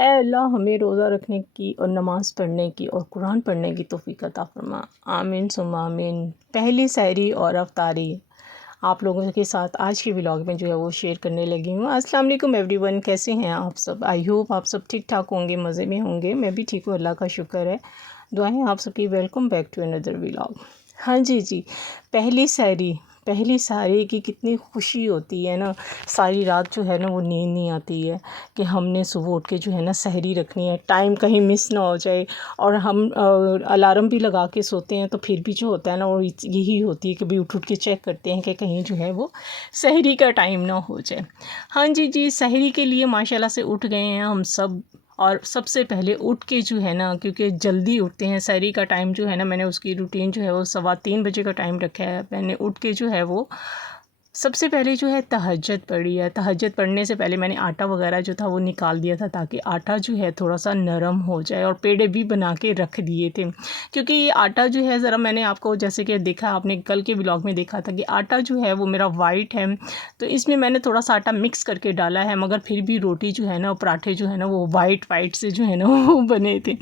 ऐ अल्लाह हमें रोज़ा रखने की और नमाज़ पढ़ने की और कुरान पढ़ने की तौफ़ीक अता फ़रमा। आमीन सुम्मा आमीन। पहली सहरी और अफ़तारी आप लोगों के साथ आज के व्लॉग में जो है वो शेयर करने लगी हूँ। अस्सलाम वालेकुम एवरीवन, कैसे हैं आप सब? आई होप आप सब ठीक ठाक होंगे, मज़े में होंगे। मैं भी ठीक हूँ, अल्लाह का शुक्र है। दुआएं आप सबकी। Welcome back to another vlog. हाँ जी, पहली सहरी की कितनी खुशी होती है ना। सारी रात जो है ना वो नींद नहीं आती है कि हमने सुबह उठ के जो है ना सहरी रखनी है, टाइम कहीं मिस ना हो जाए। और हम अलार्म भी लगा के सोते हैं तो फिर भी जो होता है ना वो यही होती है कि भाई उठ के चेक करते हैं कि कहीं जो है वो सहरी का टाइम ना हो जाए। हाँ जी, सहरी के लिए माशाल्लाह से उठ गए हैं हम सब। और सबसे पहले उठ के जो है ना, क्योंकि जल्दी उठते हैं, सहरी का टाइम जो है ना मैंने उसकी रूटीन जो है वो 3:15 का टाइम रखा है। मैंने उठ के जो है वो सबसे पहले जो है तहज्जुद पढ़ी है। तहज्जुद पढ़ने से पहले मैंने आटा वगैरह जो था वो निकाल दिया था ताकि आटा जो है थोड़ा सा नरम हो जाए, और पेड़े भी बना के रख दिए थे क्योंकि ये आटा जो है ज़रा मैंने आपको जैसे कि देखा, आपने कल के व्लॉग में देखा था कि आटा जो है वो मेरा वाइट है, तो इसमें मैंने थोड़ा सा आटा मिक्स करके डाला है, मगर फिर भी रोटी जो है ना, पराठे जो है ना वो वाइट से जो है ना वो बने थे।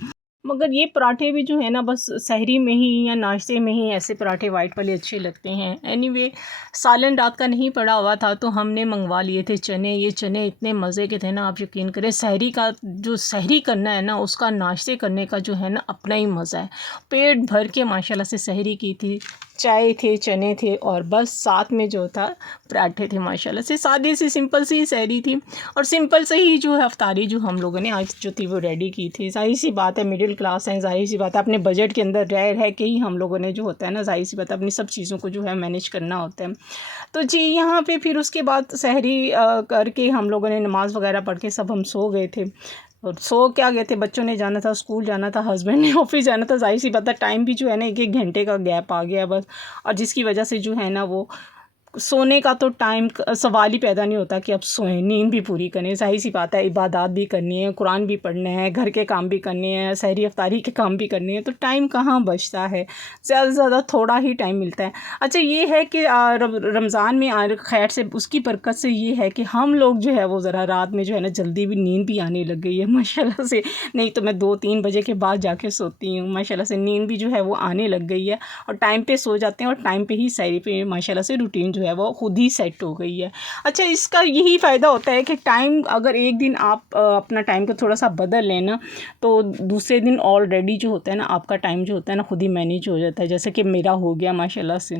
मगर ये पराठे भी जो है ना बस सहरी में ही या नाश्ते में ही ऐसे पराठे वाइट वाले अच्छे लगते हैं। एनीवे, सालन रात का नहीं पड़ा हुआ था तो हमने मंगवा लिए थे चने। ये चने इतने मज़े के थे ना, आप यकीन करें। सहरी का जो सहरी करना है ना, उसका नाश्ते करने का जो है ना अपना ही मज़ा है। पेट भर के माशाल्लाह से सहरी की थी। चाय थे, चने थे, और बस साथ में जो था पराठे थे। माशाल्लाह से सादी सी सिंपल सी सहरी थी, और सिंपल से ही जो है अफ्तारी जो हम लोगों ने आज जो थी वो रेडी की थी। ज़ाहिर सी बात है, मिडिल क्लास हैं, ज़ाहिर सी बात है अपने बजट के अंदर रह के ही हम लोगों ने जो होता है ना, ज़ाहिर सी बात है अपनी सब चीज़ों को जो है मैनेज करना होता है। तो जी यहाँ पे फिर उसके बाद सहरी करके हम लोगों ने नमाज़ वगैरह पढ़ के सब हम सो गए थे। और सो क्या गए थे, बच्चों ने जाना था, स्कूल जाना था, हस्बैंड ने ऑफिस जाना था। ज़ाहिर सी बात है टाइम भी जो है ना 1-1 घंटे का गैप आ गया बस, और जिसकी वजह से जो है ना वो सोने का तो टाइम सवाल ही पैदा नहीं होता कि अब सोएं, नींद भी पूरी करें। ज़ाहिर सी बात है इबादत भी करनी है, कुरान भी पढ़ना है, घर के काम भी करने हैं, सहरी अफ्तारी के काम भी करने हैं, तो टाइम कहाँ बचता है। ज़्यादा से ज़्यादा थोड़ा ही टाइम मिलता है। अच्छा ये है कि रमज़ान में खैर से उसकी बरकत से ये है कि हम लोग जो है वो ज़रा रात में जो है ना जल्दी भी नींद भी आने लग गई है माशाल्लाह से। नहीं तो मैं 2-3 बजे के बाद जाके सोती हूँ। माशाल्लाह से नींद भी जो है वो आने लग गई है, और टाइम पे सो जाते हैं, और टाइम पे ही सहरी पे माशाल्लाह से रूटीन जो है वो खुद ही सेट हो गई है। अच्छा, इसका यही फ़ायदा होता है कि टाइम अगर एक दिन आप अपना टाइम को थोड़ा सा बदल लेना, तो दूसरे दिन ऑलरेडी जो होता है ना आपका टाइम जो होता है ना खुद ही मैनेज हो जाता है, जैसे कि मेरा हो गया माशाल्लाह से।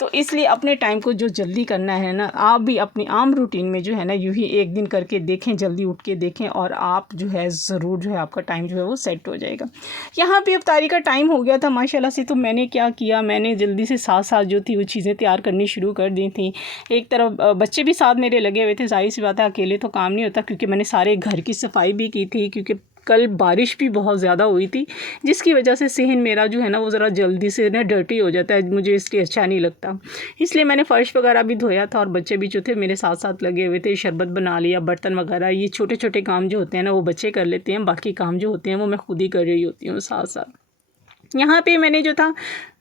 तो इसलिए अपने टाइम को जो जल्दी करना है ना, आप भी अपनी आम रूटीन में जो है ना यूँ ही एक दिन करके देखें, जल्दी उठ के देखें, और आप जो है ज़रूर जो है आपका टाइम जो है वो सेट हो जाएगा। यहाँ पे इफ्तारी का टाइम हो गया था माशाल्लाह से, तो मैंने क्या किया, मैंने जल्दी से साथ साथ जो थी वो चीज़ें तैयार करनी शुरू कर दी थी। एक तरफ बच्चे भी साथ मेरे लगे हुए थे। ज़ाहिर सी बात है अकेले तो काम नहीं होता, क्योंकि मैंने सारे घर की सफाई भी की थी, क्योंकि कल बारिश भी बहुत ज़्यादा हुई थी, जिसकी वजह से सहन मेरा जो है ना वो ज़रा जल्दी से ना डर्टी हो जाता है, मुझे इसलिए अच्छा नहीं लगता। इसलिए मैंने फ़र्श वगैरह भी धोया था, और बच्चे भी जो थे मेरे साथ साथ लगे हुए थे, शरबत बना लिया, बर्तन वगैरह, ये छोटे छोटे काम जो होते हैं ना वो बच्चे कर लेते हैं, बाकी काम जो होते हैं वो मैं खुद ही कर रही होती हूँ साथ साथ। यहाँ पे मैंने जो था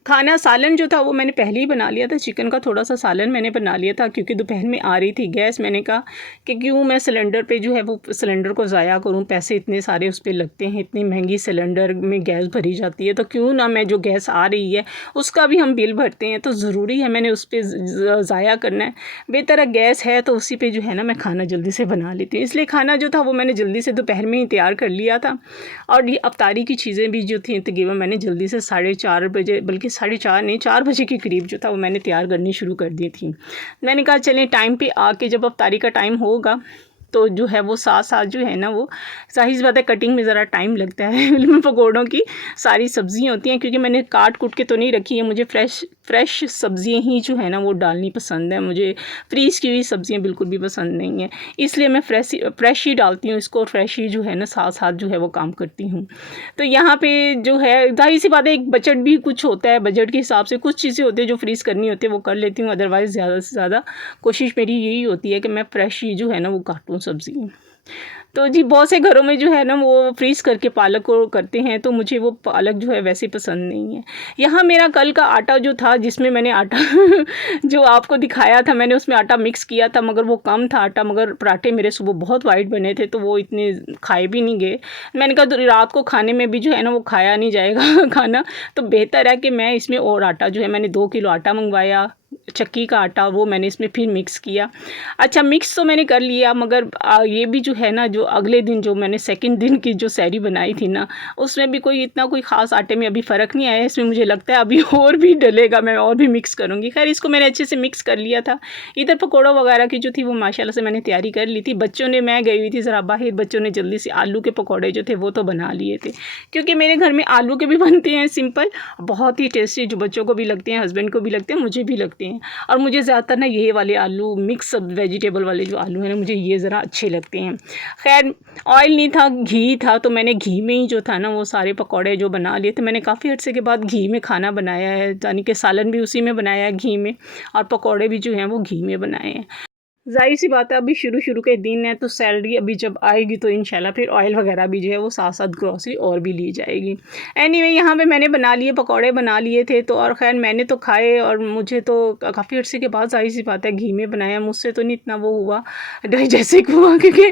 खाना, सालन जो था वो मैंने पहले ही बना लिया था। चिकन का थोड़ा सा सालन मैंने बना लिया था, क्योंकि दोपहर में आ रही थी गैस। मैंने कहा कि क्यों मैं सिलेंडर पे जो है वो सिलेंडर को ज़ाया करूं, पैसे इतने सारे उस पर लगते हैं, इतनी महंगी सिलेंडर में गैस भरी जाती है, तो क्यों ना मैं जो गैस आ रही है उसका भी हम बिल भरते हैं, तो ज़रूरी है मैंने उस पर ज़ाया करना है। बेहतर गैस है तो उसी पर जो है ना मैं खाना जल्दी से बना लेती हूँ। इसलिए खाना जो था वो मैंने जल्दी से दोपहर में ही तैयार कर लिया था। और ये अफ्तारी की चीज़ें भी जो थी तकरीबन मैंने जल्दी से 4:30 बजे, बल्कि 4:30 नहीं 4 बजे के करीब जो था वो मैंने तैयार करनी शुरू कर दी थी। मैंने कहा चलें टाइम पे आके जब अफ्तारी का टाइम होगा तो जो है वो साथ साथ जो है ना वो ज़ाहिर सी बात है कटिंग में ज़रा टाइम लगता है। में पकौड़ों की सारी सब्ज़ियाँ होती हैं, क्योंकि मैंने काट कूट के तो नहीं रखी है, मुझे फ़्रेश सब्ज़ियाँ ही जो है ना वो डालनी पसंद है। मुझे फ्रीज़ की हुई सब्ज़ियाँ बिल्कुल भी पसंद नहीं है, इसलिए मैं फ्रेश ही डालती हूँ इसको, और फ्रेश ही जो है ना साथ साथ जो है वो काम करती हूँ। तो यहाँ पे जो है ज़ाहिर सी बात है एक बजट भी कुछ होता है, बजट के हिसाब से कुछ चीज़ें होती है जो फ्रीज़ करनी होती है वो कर लेती हूँ, अदरवाइज़ ज़्यादा से ज़्यादा कोशिश मेरी यही होती है कि मैं फ्रेश ही जो है ना वो काटूँ सब्ज़ी। तो जी बहुत से घरों में जो है ना वो फ्रीज़ करके पालक को करते हैं, तो मुझे वो पालक जो है वैसे पसंद नहीं है। यहाँ मेरा कल का आटा जो था, जिसमें मैंने आटा जो आपको दिखाया था, मैंने उसमें आटा मिक्स किया था, मगर वो कम था आटा, मगर पराठे मेरे सुबह बहुत वाइट बने थे, तो वो इतने खाए भी नहीं गए। मैंने कहा तो रात को खाने में भी जो है ना वो खाया नहीं जाएगा खाना, तो बेहतर है कि मैं इसमें और आटा जो है, मैंने 2 किलो आटा मंगवाया, चक्की का आटा, वो मैंने इसमें फिर मिक्स किया। अच्छा मिक्स तो मैंने कर लिया, मगर ये भी जो है ना, जो अगले दिन जो मैंने सेकंड दिन की जो सैरी बनाई थी ना, उसमें भी कोई इतना कोई ख़ास आटे में अभी फ़र्क नहीं आया। इसमें मुझे लगता है अभी और भी डलेगा, मैं और भी मिक्स करूँगी। खैर इसको मैंने अच्छे से मिक्स कर लिया था। इधर पकौड़ा वगैरह की जो थी वो माशाल्लाह से मैंने तैयारी कर ली थी। बच्चों ने, मैं गई हुई थी ज़रा बाहर, बच्चों ने जल्दी से आलू के पकौड़े जो थे वो तो बना लिए थे, क्योंकि मेरे घर में आलू के भी बनते हैं सिंपल, बहुत ही टेस्टी, जो बच्चों को भी लगते हैं, हस्बैंड को भी लगते हैं, मुझे भी लगते हैं। और मुझे ज़्यादातर ना ये वाले आलू, मिक्स वेजिटेबल वाले जो आलू हैं ना, मुझे ये ज़रा अच्छे लगते हैं। खैर ऑयल नहीं था, घी था, तो मैंने घी में ही जो था ना वो सारे पकौड़े जो बना लिए थे। मैंने काफ़ी अर्से के बाद घी में खाना बनाया है, यानी कि सालन भी उसी में बनाया है घी में, और पकौड़े भी जो हैं वो घी में बनाए हैं। ज़ाहिर सी बात है अभी शुरू के दिन है, तो सैलरी अभी जब आएगी तो इंशाल्लाह फिर ऑयल वगैरह भी जो है वो साथ साथ ग्रॉसरी और भी ली जाएगी। एनीवे यहाँ पे मैंने बना लिए पकौड़े, बना लिए थे, तो और खैर मैंने तो खाए, और मुझे तो काफ़ी अर्से के बाद ज़ाहिर सी बात है घी में बनाया, मुझसे तो नहीं इतना वो हुआ, डाइजेस्टिक हुआ, क्योंकि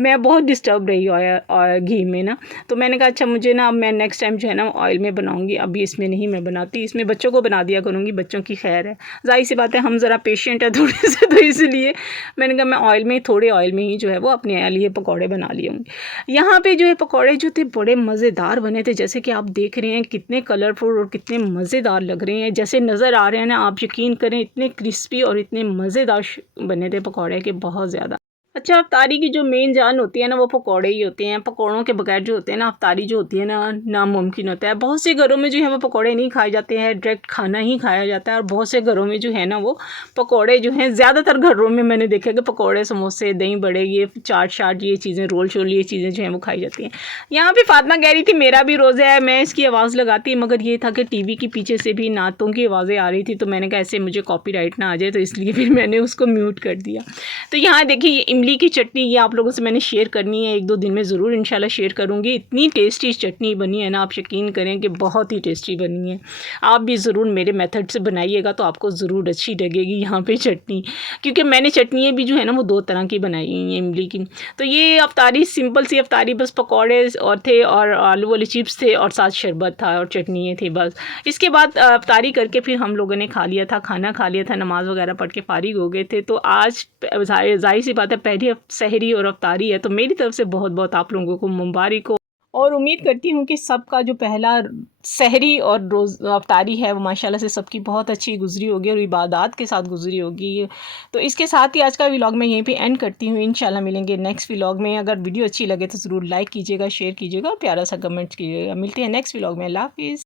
मैं बहुत डिस्टर्ब रही और घी में ना। तो मैंने कहा अच्छा मुझे ना, अब मैं नेक्स्ट टाइम जो है ना ऑयल में बनाऊँगी, अभी इसमें नहीं मैं बनाती, इसमें बच्चों को बना दिया करूँगी, बच्चों की खैर है। ज़ाहिर सी बात है हम ज़रा पेशेंट है थोड़े से, तो इसलिए मैंने कहा मैं ऑयल में, थोड़े ऑयल में ही जो है वो अपने लिए पकौड़े बना लिए होंगे। यहाँ पे जो है पकौड़े जो थे बड़े मज़ेदार बने थे, जैसे कि आप देख रहे हैं कितने कलरफुल और कितने मज़ेदार लग रहे हैं, जैसे नज़र आ रहे हैं ना, आप यकीन करें इतने क्रिस्पी और इतने मज़ेदार बने थे पकौड़े के, बहुत ज़्यादा। अच्छा अफ्तारी की जो मेन जान होती है ना वो पकौड़े ही होते हैं। पकौड़ों के बगैर जो होते हैं ना, अफ्तारी जो होती है ना, नामुमकिन होता है। बहुत से घरों में जो है वो पकौड़े नहीं खाए जाते हैं, डायरेक्ट खाना ही खाया जाता है, और बहुत से घरों में जो है ना वो पकौड़े जो हैं, ज़्यादातर घरों में मैंने देखा कि पकौड़े, समोसे, दही बड़े, ये चाट शाट, ये चीज़ें, रोल शोल, ये चीज़ें जो हैं वो खाई जाती हैं। यहाँ पे फातिमा कह रही थी मेरा भी रोज़ा है, मैं इसकी आवाज़ लगाती, मगर ये था कि टीवी के पीछे से भी नातों की आवाज़ें आ रही थी, तो मैंने कहा ऐसे मुझे कॉपीराइट ना आ जाए, तो इसलिए फिर मैंने उसको म्यूट कर दिया। तो यहाँ देखिए ये इमली की चटनी, ये आप लोगों से मैंने शेयर करनी है, 1-2 दिन में ज़रूर इंशाल्लाह शेयर करूँगी। इतनी टेस्टी चटनी बनी है ना, आप यकीन करें कि बहुत ही टेस्टी बनी है। आप भी ज़रूर मेरे मेथड से बनाइएगा तो आपको ज़रूर अच्छी लगेगी यहाँ पे चटनी, क्योंकि मैंने चटनियाँ भी जो है ना वो 2 तरह की बनाई हुई हैं इमली की। तो ये अफ्तारी, सिंपल सी अफ्तारी, बस पकौड़े और थे, और आलू वाले चिप्स थे, और साथ शरबत था, और चटनियाँ थी बस। इसके बाद अफ्तारी करके फिर हम लोगों ने खा लिया था, खाना खा लिया था, नमाज़ वगैरह पढ़ के फारिग हो गए थे। तो आज ज़ाहिर सी बात है पहली सहरी और अफ्तारी है, तो मेरी तरफ से बहुत बहुत आप लोगों को मुबारक हो, और उम्मीद करती हूँ कि सबका जो पहला सहरी और रोज़ अफ्तारी है वो माशाल्लाह से सबकी बहुत अच्छी गुजरी होगी, और इबादत के साथ गुजरी होगी। तो इसके साथ ही आज का व्लॉग मैं यहीं पे एंड करती हूँ। इंशाल्लाह मिलेंगे नेक्स्ट व्लॉग में। अगर वीडियो अच्छी लगे तो ज़रूर लाइक कीजिएगा, शेयर कीजिएगा, और प्यारा सा कमेंट कीजिएगा। मिलते हैं नेक्स्ट व्लॉग में। अल्लाह हाफ़िज़।